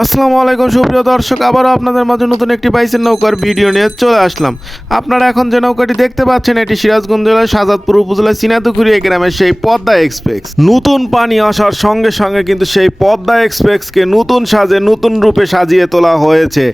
আসসালামু আলাইকুম সুপ্রিয় দর্শক, আবারও আপনাদের মাঝে নতুন একটি বাইসের নৌকার ভিডিও নিয়ে চলে আসলাম। আপনারা এখন যে নৌকাটি দেখতে পাচ্ছেন এটি সিরাজগঞ্জ জেলার সাজাদপুর উপজেলার সিনাতুকুরিয়া গ্রামের সেই পদ্মা এক্সপ্রেস। নতুন পানি আসার সঙ্গে সঙ্গে কিন্তু সেই পদ্মা এক্সপ্রেসকে নতুন সাজে নতুন রূপে সাজিয়ে তোলা হয়েছে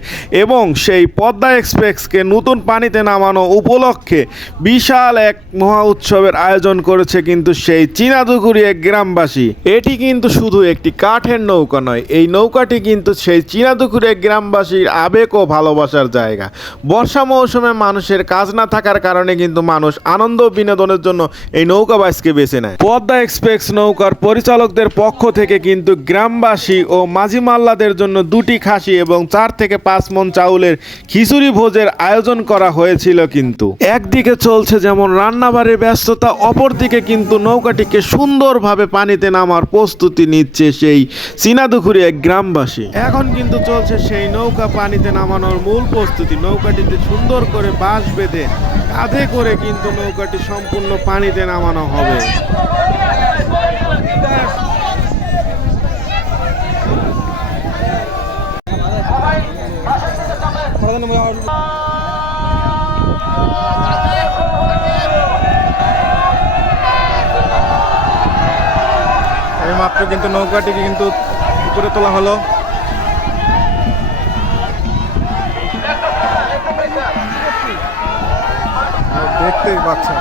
এবং সেই পদ্মা এক্সপ্রেসকে নতুন পানিতে নামানো উপলক্ষে বিশাল এক মহা উৎসবের আয়োজন করেছে কিন্তু সেই সিনাতুকুরিয়া গ্রামবাসী। এটি কিন্তু শুধু একটি কাঠের নৌকা নয়, এই নৌকাটি কিন্তু সেই সিনাতুকুরিয়া গ্রামবাসীর আবেগ ও ভালোবাসার জায়গা। বর্ষা মৌসুমে মানুষের কাজ না থাকার কারণে কিন্তু মানুষ আনন্দ বিনোদনের জন্য এই নৌকাবাসকে বেছে নেয়। পদ্মা এক্সপ্রেস নৌকার পরিচালকদের পক্ষ থেকে কিন্তু গ্রামবাসী ও মাঝি মাল্লাদের জন্য 2টি খাসি এবং 4 থেকে 5 মণ চাউলের খিচুড়ি ভোজের আয়োজন করা হয়েছিল। কিন্তু একদিকে চলছে যেমন রান্নাবাড়ির ব্যস্ততা, অপরদিকে কিন্তু নৌকাটিকে সুন্দরভাবে পানিতে নামার প্রস্তুতি নিচ্ছে সেই সিনাতুকুরিয়া গ্রামবাসী। এখন কিন্তু চলছে সেই নৌকা পানিতে নামানোর মূল প্রস্তুতি। নৌকাটিতে সুন্দর করে বাঁশ বেঁধে কাঁধে করে কিন্তু নৌকাটি সম্পূর্ণ পানিতে নামানো হবে। এইমাত্র কিন্তু নৌকাটিকে কিন্তু উপরে তোলা হলো। দেখতেই পাচ্ছেন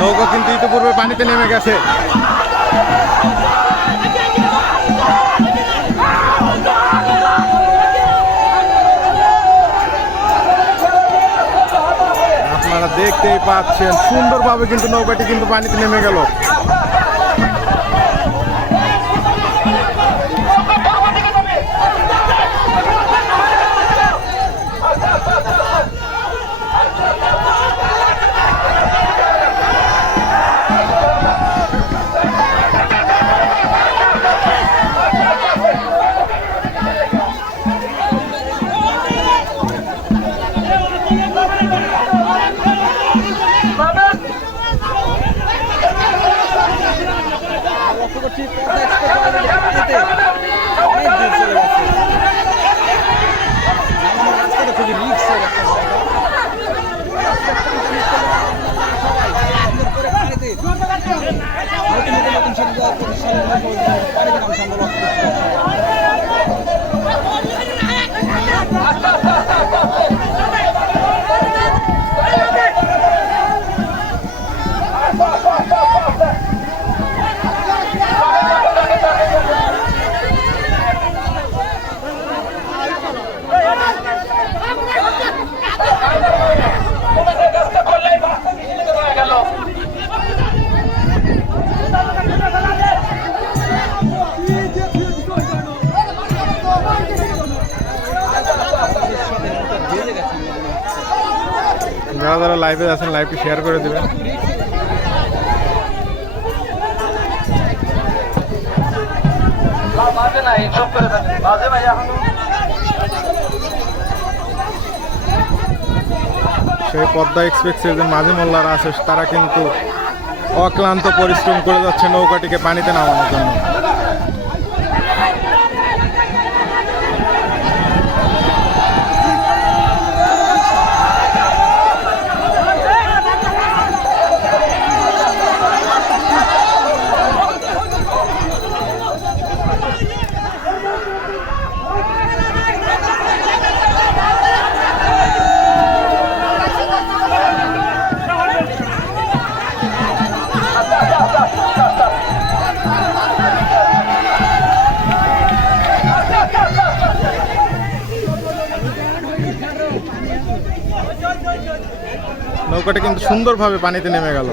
নৌকা কিন্তু ইতিপূর্বে পানিতে নেমে গেছে। আপনারা দেখতেই পাচ্ছেন সুন্দরভাবে কিন্তু নৌকাটি কিন্তু পানিতে নেমে গেল। যারা যারা লাইভে আছেন লাইভটি শেয়ার করে দেবেন। সেই পদ্মা এক্সপ্রেসের যে মাঝি মোল্লারা আছে তারা কিন্তু অক্লান্ত পরিশ্রম করে যাচ্ছে নৌকাটিকে পানিতে নামানোর জন্য। নৌকাটা কিন্তু সুন্দরভাবে পানিতে নেমে গেল।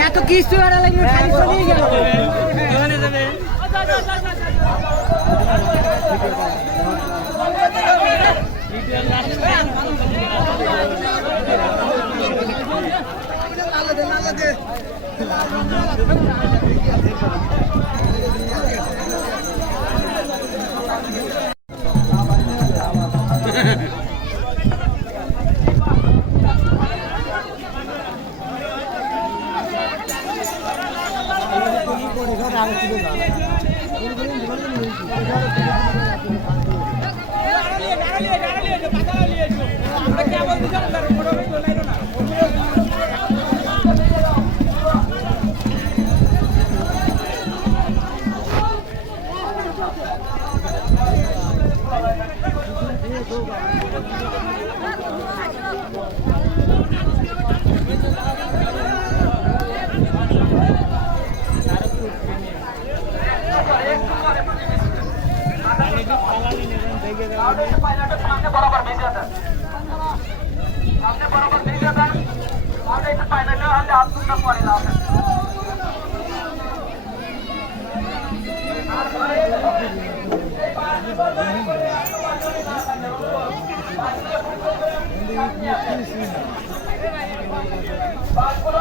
এত কিছু লাগবে খালি চলেই গেল বাসগুলো